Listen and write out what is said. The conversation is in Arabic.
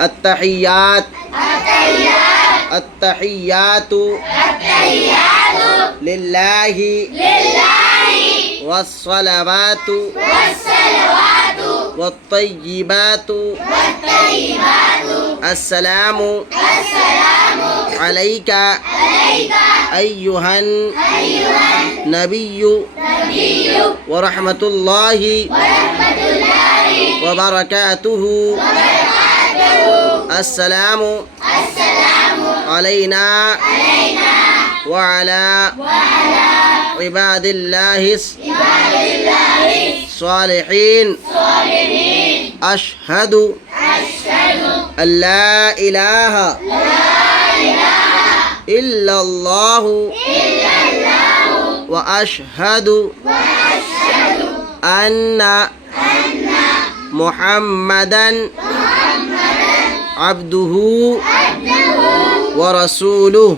التحيات التحيات لله والصلوات والطيبات السلام عليك أيها النبي ورحمة الله وبركاته السلام علينا وعلى عباد الله الصالحين أشهد أن لا إله إلا الله وأشهد أن محمدا عبده ورسوله